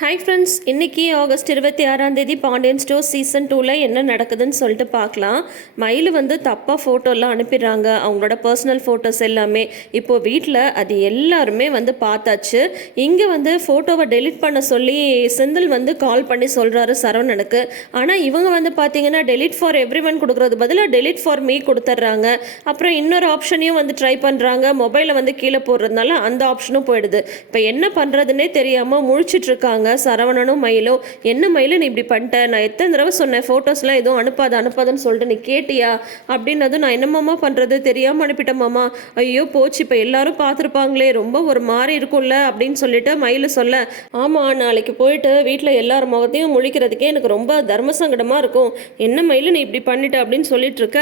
Hi friends இன்றைக்கி August இருபத்தி ஆறாம் தேதி பாண்டியன் ஸ்டோர் சீசன் டூவில் என்ன நடக்குதுன்னு சொல்லிட்டு பார்க்கலாம். மயில் வந்து தப்பாக ஃபோட்டோலாம் அனுப்பிடுறாங்க. அவங்களோட பர்சனல் ஃபோட்டோஸ் எல்லாமே. இப்போது வீட்டில் அது எல்லாருமே வந்து பார்த்தாச்சு. இங்கே வந்து ஃபோட்டோவை டெலிட் பண்ண சொல்லி செந்தில் வந்து கால் பண்ணி சொல்கிறாரு சரவணனுக்கு. ஆனால் இவங்க வந்து பார்த்தீங்கன்னா டெலிட் ஃபார் எவ்ரி ஒன் கொடுக்குறது பதிலாக டெலிட் ஃபார் மீ கொடுத்துட்றாங்க. அப்புறம் இன்னொரு ஆப்ஷனையும் வந்து ட்ரை பண்ணுறாங்க மொபைலை வந்து கீழே போடுறதுனால அந்த ஆப்ஷனும் போயிடுது. இப்போ என்ன பண்ணுறதுன்னே தெரியாமல் முழிச்சிட்ருக்காங்க இருக்காங்க சரவணனும் மயிலும் என்ன மயிலும் நீ இப்படி பண்ணிட்ட? நான் எத்தனை தடவை சொன்னேன் ஃபோட்டோஸ்லாம் எதுவும் அனுப்பாது அனுப்பாதுன்னு சொல்லிட்டு நீ கேட்டியா? அப்படின்னதும் நான் என்னமாமா பண்ணுறது தெரியாமல் அனுப்பிட்டேன் மாமா. ஐயோ போச்சு இப்போ எல்லாரும் பார்த்துருப்பாங்களே ரொம்ப ஒரு மாதிரி இருக்கும்ல அப்படின்னு சொல்லிட்டு மயில் சொல்ல ஆமாம் நாளைக்கு போயிட்டு வீட்டில் எல்லார் முகத்தையும் முழிக்கிறதுக்கே எனக்கு ரொம்ப தர்ம சங்கடமாக இருக்கும். என்ன மயில் நீ இப்படி பண்ணிட்ட? அப்படின்னு சொல்லிட்டு இருக்க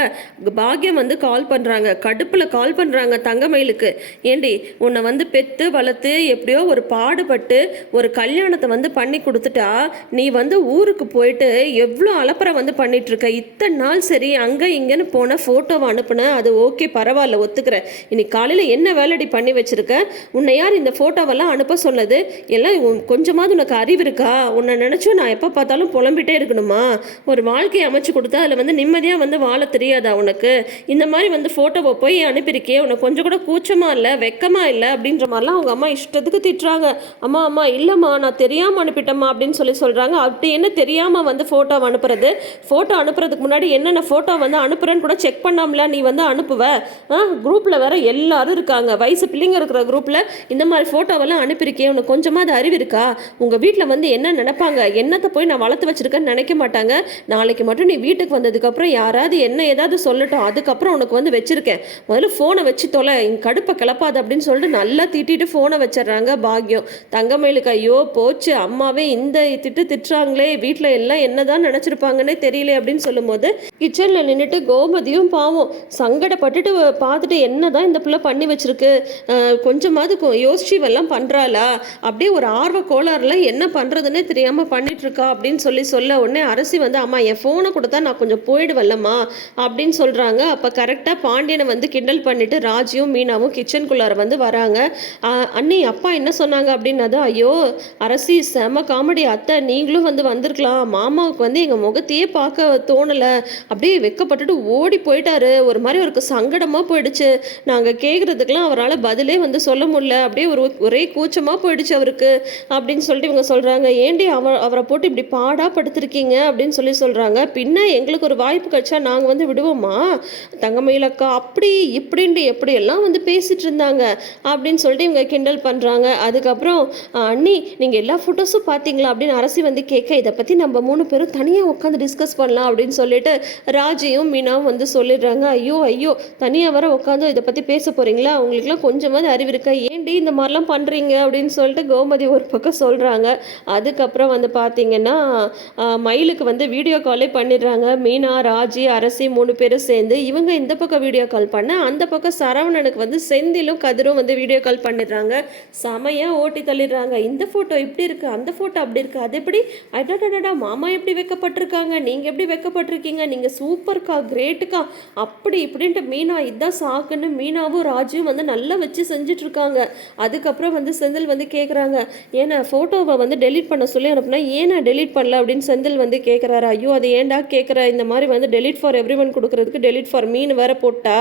பாக்யம் வந்து கால் பண்ணுறாங்க கடுப்பில் கால் பண்ணுறாங்க தங்க மயிலுக்கு. ஏண்டி உன்னை வந்து பெத்து வளர்த்து எப்படியோ ஒரு பாடுபட்டு ஒரு கல்யாணத்தை வந்து பண்ணி கொடுத்துட்டா நீ வந்து ஊருக்கு போயிட்டு எவ்வளோ அலப்பறை வந்து பண்ணிகிட்ருக்க இத்தனை நாள் சரி அங்கே இங்கேன்னு போன ஃபோட்டோவை அனுப்புன அது ஓகே பரவாயில்ல ஒத்துக்கிறேன் இன்னைக்கு காலையில் என்ன வேலடி பண்ணி வச்சுருக்க? உன்னை யார் இந்த ஃபோட்டோவெல்லாம் அனுப்ப சொன்னது? எல்லாம் உன் கொஞ்சமாவது உனக்கு அறிவு இருக்கா? உன்னை நினச்சும் நான் எப்போ பார்த்தாலும் புலம்பிட்டே இருக்கணுமா? ஒரு வாழ்க்கையை அமைச்சு கொடுத்தா அதில் வந்து நிம்மதியாக வந்து வாழ தெரியாதா உனக்கு? இந்த மாதிரி வந்து ஃபோட்டோவை போய் அனுப்பியிருக்கே உனக்கு கொஞ்சம் கூட கூச்சமாக இல்லை வெக்கமாக இல்லை அப்படின்ற மாதிரிலாம் அவங்க அம்மா இஷ்டத்துக்கு திட்டுறாங்க. அம்மா அம்மா இல்லைம்மா நான் தெரியாமல் அனுப்பிட்டேம்மா அப்படின்னு சொல்லி சொல்கிறாங்க அப்படி என்ன தெரியாமல் வந்து ஃபோட்டோ அனுப்புறது? ஃபோட்டோ அனுப்புறதுக்கு முன்னாடி என்னென்ன ஃபோட்டோ வந்து அனுப்புறேன்னு கூட செக் பண்ணாமல நீ வந்து அனுப்புவ? ஆ குரூப்பில் வேற எல்லாரும் இருக்காங்க. வயசு பிள்ளைங்க இருக்கிற குரூப்பில் இந்த மாதிரி ஃபோட்டோவெல்லாம் அனுப்பியிருக்கேன் உனக்கு கொஞ்சமாவது அறிவு இருக்கா? உங்கள் வீட்டில் வந்து என்ன நினைப்பாங்க? என்னத்தை போய் நான் வளர்த்து வச்சிருக்கேன்னு நினைக்க மாட்டாங்க. நாளைக்கு மட்டும் நீ வீட்டுக்கு வந்ததுக்கப்புறம் யாராவது என்ன ஏதாவது சொல்லட்டும். அதுக்கப்புறம் உனக்கு வந்து வச்சிருக்கேன். முதல்ல ஃபோனை வச்சு தொலை. கடுப்பை கிளப்பாது அப்படின்னு சொல்லிட்டு நல்லா திட்டிட்டு ஃபோனை வச்சிடுறாங்க பாக்யம். தங்கமயிலுக்கு ஐயோ போச்சு. அம்மாவே இந்த திட்டு திட்டுறாங்களே வீட்டில் எல்லாம் என்னதான் நினச்சிருப்பாங்கன்னே தெரியல அப்படின்னு சொல்லும்போது கிச்சனில் நின்றுட்டு கோமதியும் பாவம் சங்கடப்பட்டுட்டு பார்த்துட்டு என்னதான் இந்த பிள்ளை பண்ணி வச்சிருக்கு கொஞ்சமாவது யோசிச்சு இவெல்லாம் பண்ணுறாளா அப்படியே ஒரு ஆர்வ கோளாறுல என்ன பண்ணுறதுன்னே தெரியாமல் பண்ணிட்டு இருக்கா அப்படின்னு சொல்லி சொல்ல உடனே அரசி வந்து அம்மா என் ஃபோனை கொடுத்தா நான் கொஞ்சம் போயிடுவல்லம்மா அப்படின்னு சொல்கிறாங்க அப்போ கரெக்டாக பாண்டியனை வந்து கிண்டல் பண்ணிட்டு ராஜியும் மீனாவும் கிச்சனுக்குள்ளார வந்து வராங்க. ஆஹ் அண்ணி அப்பா என்ன சொன்னாங்க? அப்படின்னதும் ஐயோ அரசி செம காமெடி அத்தை நீங்களும் வந்து வந்திருக்கலாம். மாமாவுக்கு வந்து எங்கள் முகத்தையே பார்க்க தோணலை. அப்படியே வெக்கப்பட்டுட்டு ஓடி போயிட்டாரு. ஒரு மாதிரி அவருக்கு சங்கடமாக போயிடுச்சு. நாங்கள் கேட்குறதுக்கெலாம் அவரால் பதிலே வந்து சொல்ல முடியல. அப்படியே ஒரு ஒரே கூச்சமாக போயிடுச்சு அவருக்கு. அப்படின்னு சொல்லிட்டு இவங்க சொல்கிறாங்க ஏண்டி அவர் அவரை போட்டு இப்படி பாடாக படுத்திருக்கீங்க? அப்படின்னு சொல்லி சொல்கிறாங்க பின்ன எங்களுக்கு ஒரு வாய்ப்பு கிடைச்சா நாங்கள் வந்து விடுவோமா? தங்கமயிலக்கா அப்படி இப்படின்ட்டு எப்படியெல்லாம் வந்து பேசிட்டு இருந்தாங்க? அப்படின்னு சொல்லிட்டு இவங்க கிண்டல் பண்ணுறாங்க அதுக்கப்புறம் அண்ணி நீங்கள் எல்லாம் ஃபோட்டோஸும் பார்த்தீங்களா அப்படின்னு அரசி வந்து கேட்க இதை பற்றி நம்ம மூணு பேரும் தனியாக உட்காந்து டிஸ்கஸ் பண்ணலாம் அப்படின்னு சொல்லிட்டு ராஜையும் மீனாவும் வந்து சொல்லிடுறாங்க. ஐயோ ஐயோ தனியாக வர உட்காந்து இதை பற்றி பேச போகிறீங்களா அவங்களுக்குலாம் கொஞ்சமாவது அறிவு இருக்கா? ஏன்டி இந்த மாதிரிலாம் பண்ணுறீங்க அப்படின்னு சொல்லிட்டு கோமதி ஒரு பக்கம் சொல்கிறாங்க அதுக்கப்புறம் வந்து பார்த்தீங்கன்னா மயிலுக்கு வந்து வீடியோ காலே பண்ணிடுறாங்க. மீனா ராஜி அரசி மூணு பேரும் சேர்ந்து இவங்க இந்த பக்கம் வீடியோ கால் பண்ண அந்த பக்கம் சரவணனுக்கு வந்து செந்திலும் கதிரும் வந்து வீடியோ கால் பண்ணிடுறாங்க. செமையாக ஓட்டி தள்ளிடுறாங்க. இந்த ஃபோட்டோ இப்படி இருக்கு? அந்த ஃபோட்டோ அப்படி இருக்குது அது எப்படி? அடடடடா மாமா எப்படி வைக்கப்பட்டிருக்காங்க? நீங்கள் எப்படி வைக்கப்பட்டிருக்கீங்க? நீங்கள் சூப்பர்க்கா கிரேட்டுக்கா அப்படி இப்படின்ட்டு மீனா இதான் சாக்குன்னு மீனாவும் ராஜுவும் வந்து நல்லா வச்சு செஞ்சிட்ருக்காங்க. அதுக்கப்புறம் வந்து செந்தில் வந்து கேட்குறாங்க ஏன்னா ஃபோட்டோவை வந்து டெலிட் பண்ண சொல்லி அனுப்புனா ஏன் நான் பண்ணல அப்படின்னு செந்தில் வந்து கேட்குறாரு ஐயோ அது ஏன்டா கேட்குற இந்த மாதிரி வந்து டெலிட் ஃபார் எவ்ரி ஒன் கொடுக்குறதுக்கு டெலிட் ஃபார் மீன் வேற போட்டா.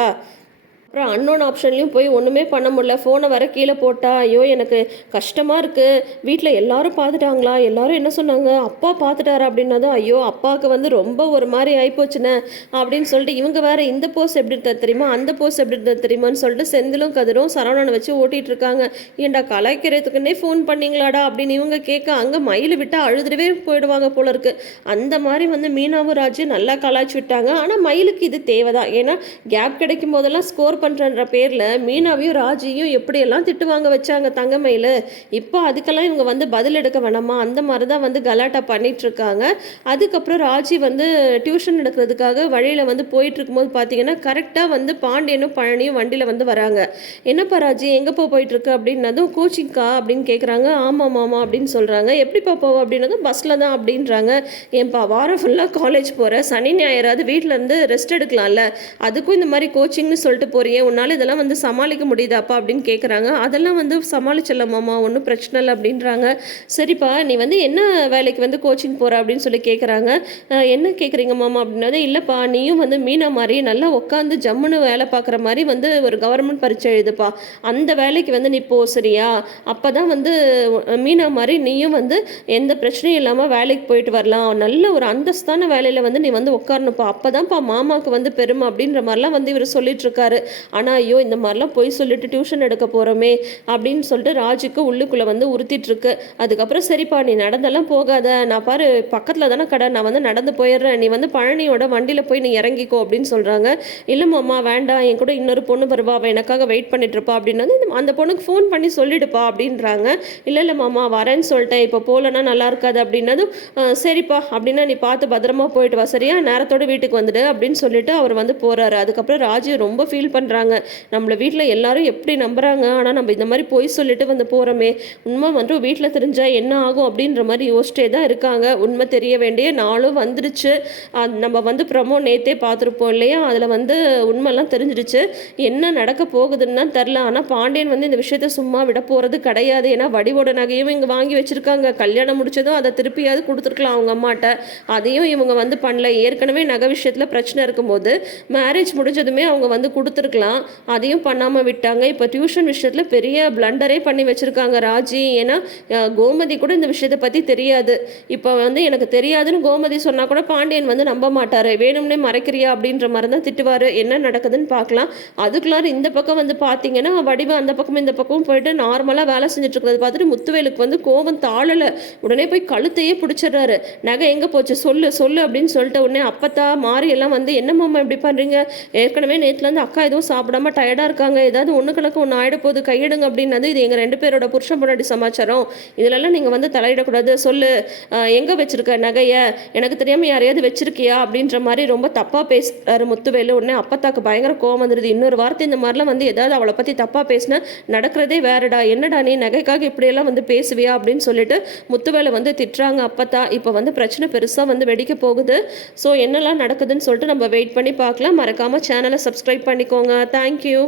அப்புறம் அன்னோன் ஆப்ஷன்லையும் போய் ஒன்றுமே பண்ண முடியல. ஃபோனை வர கீழே போட்டா ஐயோ எனக்கு கஷ்டமாக இருக்குது வீட்டில் எல்லாரும் பார்த்துட்டாங்களா எல்லாரும் என்ன சொன்னாங்க? அப்பா பார்த்துட்டாரா அப்படின்னதும் ஐயோ அப்பாவுக்கு வந்து ரொம்ப ஒரு மாதிரி ஆயிப்போச்சுண்ணே அப்படின்னு சொல்லிட்டு இவங்க வேற இந்த போஸ் எப்படி இருந்தது தெரியுமா? அந்த போஸ் எப்படி இருந்தது தெரியுமான்னு சொல்லிட்டு செந்திலும் கதிரும் சரவணனை வச்சு ஓட்டிகிட்டு இருக்காங்க. ஏன்டா கலாய்க்கிறதுக்குன்னே ஃபோன் பண்ணிங்களாடா அப்படின்னு இவங்க கேட்க அங்கே மயில் விட்டால் அழுதுடவே போயிடுவாங்க போல இருக்கு. அந்த மாதிரி வந்து மீனாவும் ராஜு நல்லா கலாய்ச்சி விட்டாங்க. ஆனால் மயிலுக்கு இது தேவைதான். ஏன்னா கேப் கிடைக்கும் போதெல்லாம் ஸ்கோர் பண்ணுறன்ற பேரில் மீனாவையும் ராஜியும் எப்படியெல்லாம் திட்டு வாங்க வச்சாங்க தங்கமையில்? இப்போ அதுக்கெல்லாம் இவங்க வந்து பதில் எடுக்க வேணாமா? அந்த மாதிரி தான் வந்து கலாட்டா பண்ணிகிட்ருக்காங்க அதுக்கப்புறம் ராஜி வந்து டியூஷன் எடுக்கிறதுக்காக வழியில் வந்து போயிட்டுருக்கும்போது பார்த்தீங்கன்னா கரெக்டாக வந்து பாண்டியனும் பழனியும் வண்டியில் வந்து வராங்க. என்னப்பா ராஜி எங்கேப்பா போயிட்டுருக்கு? அப்படின்னதும் கோச்சிங்க்கா அப்படின்னு கேட்குறாங்க ஆமாம் மாமா அப்படின்னு சொல்கிறாங்க எப்படிப்பா போவோம் அப்படின்னதும் பஸ்ஸில் தான் அப்படின்றாங்க. ஏன்பா வாரம் ஃபுல்லாக காலேஜ் போகிற சனி ஞாயிறாவது வீட்டில் இருந்து ரெஸ்ட் எடுக்கலாம்ல? அதுக்கும் இந்த மாதிரி கோச்சிங்னு சொல்லிட்டு போகிறீங்க போறியே உன்னால் இதெல்லாம் வந்து சமாளிக்க முடியுதாப்பா அப்படின்னு கேட்குறாங்க அதெல்லாம் வந்து சமாளிச்சிடலாம் மாமா ஒன்றும் பிரச்சனை இல்லை அப்படின்றாங்க. சரிப்பா நீ வந்து என்ன வேலைக்கு வந்து கோச்சிங் போகிற அப்படின்னு சொல்லி கேட்குறாங்க என்ன கேட்குறீங்க மாமா அப்படின்னா இல்லைப்பா நீயும் வந்து மீனா மாதிரி நல்லா உட்காந்து ஜம்முன்னு வேலை பார்க்குற மாதிரி வந்து ஒரு கவர்மெண்ட் பரீட்சை எழுதுப்பா. அந்த வேலைக்கு வந்து நீ போ சரியா அப்போ தான் வந்து மீனா மாதிரி நீயும் வந்து எந்த பிரச்சனையும் இல்லாமல் வேலைக்கு போயிட்டு வரலாம். நல்ல ஒரு அந்தஸ்தான வேலையில் வந்து நீ வந்து உட்காரணுப்பா அப்போ தான்ப்பா மாமாவுக்கு வந்து பெருமை அப்படின்ற மாதிரிலாம் வந்து இவர் சொல்லிட்டு இருக்காரு. ஆனால் ஐயோ இந்த மாதிரிலாம் போய் சொல்லிட்டு டியூஷன் எடுக்க போகிறோமே அப்படின்னு சொல்லிட்டு ராஜுக்கு உள்ளுக்குள்ளே வந்து உறுத்திட்டுருக்கு அதுக்கப்புறம் சரிப்பா நீ நடந்தெல்லாம் போகாத. நான் பாரு பக்கத்தில் தானே கடை. நான் வந்து நடந்து போயிடுறேன். நீ வந்து பழனியோட வண்டியில் போய் நீ இறங்கிக்கோ அப்படின்னு சொல்கிறாங்க இல்லை மாமா வேண்டாம். என் கூட இன்னொரு பொண்ணு வருவா. அவள் எனக்காக வெயிட் பண்ணிட்டு இருப்பா. அப்படின்னு வந்து அந்த பொண்ணுக்கு ஃபோன் பண்ணி சொல்லிடுப்பா அப்படின்றாங்க. இல்லை இல்லை மாமா வரேன்னு சொல்லிட்டேன். இப்போ போகலன்னா நல்லா இருக்காது. அப்படின்னதும் சரிப்பா. அப்படின்னா நீ பார்த்து பத்திரமா போயிட்டு வா. சரியா? நேரத்தோட வீட்டுக்கு வந்துடு. அப்படின்னு சொல்லிட்டு அவர் வந்து போகிறாரு அதுக்கப்புறம் ராஜு ரொம்ப ஃபீல் பண்ணி பண்ணுறாங்க நம்மளை வீட்டில் எல்லாரும் எப்படி நம்புகிறாங்க ஆனால் நம்ம இந்த மாதிரி பொய் சொல்லிட்டு வந்து போகிறோமே உண்மை வந்து வீட்டில் தெரிஞ்சால் என்ன ஆகும் அப்படின்ற மாதிரி யோசிச்சிட்டே தான் இருக்காங்க. உண்மை தெரிய வேண்டிய நாளும் வந்துடுச்சு அது நம்ம வந்து ப்ரமோ நேத்தே பார்த்துருப்போம் இல்லையா? அதில் வந்து உண்மைலாம் தெரிஞ்சிடுச்சு. என்ன நடக்க போகுதுன்னு தான் தெரில ஆனால் பாண்டியன் வந்து இந்த விஷயத்த சும்மா விட போகிறது கிடையாது. ஏன்னா வடிவோட நகையும் இங்கே வாங்கி வச்சிருக்காங்க. கல்யாணம் முடிச்சதும் அதை திருப்பியாவது கொடுத்துருக்கலாம் அவங்க அம்மாட்ட. அதையும் இவங்க வந்து பண்ணல. ஏற்கனவே நகை விஷயத்தில் பிரச்சனை இருக்கும்போது மேரேஜ் முடிஞ்சதுமே அவங்க வந்து கொடுத்துருக்கலாம். அதையும் பண்ணாமல் விட்டாங்க. இப்போ டியூஷன் விஷயத்தில் பெரிய பிளண்டரே பண்ணி வச்சுருக்காங்க ராஜி. ஏன்னா கோமதி கூட இந்த விஷயத்தை பற்றி தெரியாது. இப்போ வந்து எனக்கு தெரியாதுன்னு கோமதி சொன்னால் கூட பாண்டியன் வந்து நம்ப மாட்டார். வேணும்னே மறைக்கிறியா அப்படின்ற மாதிரி தான் திட்டுவார். என்ன நடக்குதுன்னு பார்க்கலாம். அதுக்குள்ளார இந்த பக்கம் வந்து பார்த்தீங்கன்னா வடிவு அந்த பக்கம் இந்த பக்கம் போயிட்டு நார்மலாக வேலை செஞ்சுட்டு இருக்கிறத பார்த்துட்டு முத்துவேலுக்கு வந்து கோபம் தாழலை. உடனே போய் கழுத்தையே பிடிச்சிடுறாரு. நகை எங்கே போச்சு? சொல்லு சொல்லு அப்படின்னு சொல்லிட்டு உடனே அப்பத்தா மாறி எல்லாம் வந்து என்ன மாமா இப்படி பண்ணுறீங்க ஏற்கனவே நேற்றுலேருந்து அக்கா எதுவும் சாப்பிடாம டயர்டாக இருக்காங்க. ஏதாவது ஒன்று கணக்கு ஒன்று ஆகிட போது கையிடுங்க அப்படின்னது இது எங்கள் ரெண்டு பேரோட புருஷன் பொண்டாட்டி சமாச்சாரம். இதிலெல்லாம் நீங்கள் வந்து தலையிடக்கூடாது. சொல்லு. எங்கே வச்சுருக்க நகையை? எனக்கு தெரியாமல் யாரையாவது வச்சுருக்கியா? அப்படின்ற மாதிரி ரொம்ப தப்பாக பேசுகிறாரு முத்துவேலு. உடனே அப்பத்தாக்கு பயங்கர கோவம் வந்துடுது இன்னொரு வார்த்தை இந்த மாதிரிலாம் வந்து ஏதாவது அவளை பற்றி தப்பாக பேசினா நடக்கிறதே வேறடா. என்னடா நீ நகைக்காக இப்படியெல்லாம் வந்து பேசுவியா? அப்படின்னு சொல்லிட்டு முத்துவேலை வந்து திட்டுறாங்க அப்பத்தா. இப்போ வந்து பிரச்சனை பெருசாக வந்து வெடிக்க போகுது. ஸோ என்னெல்லாம் நடக்குதுன்னு சொல்லிட்டு நம்ம வெயிட் பண்ணி பார்க்கலாம். மறக்காமல் சேனலை சப்ஸ்கிரைப் பண்ணிக்கோங்க. தேங்க்யூ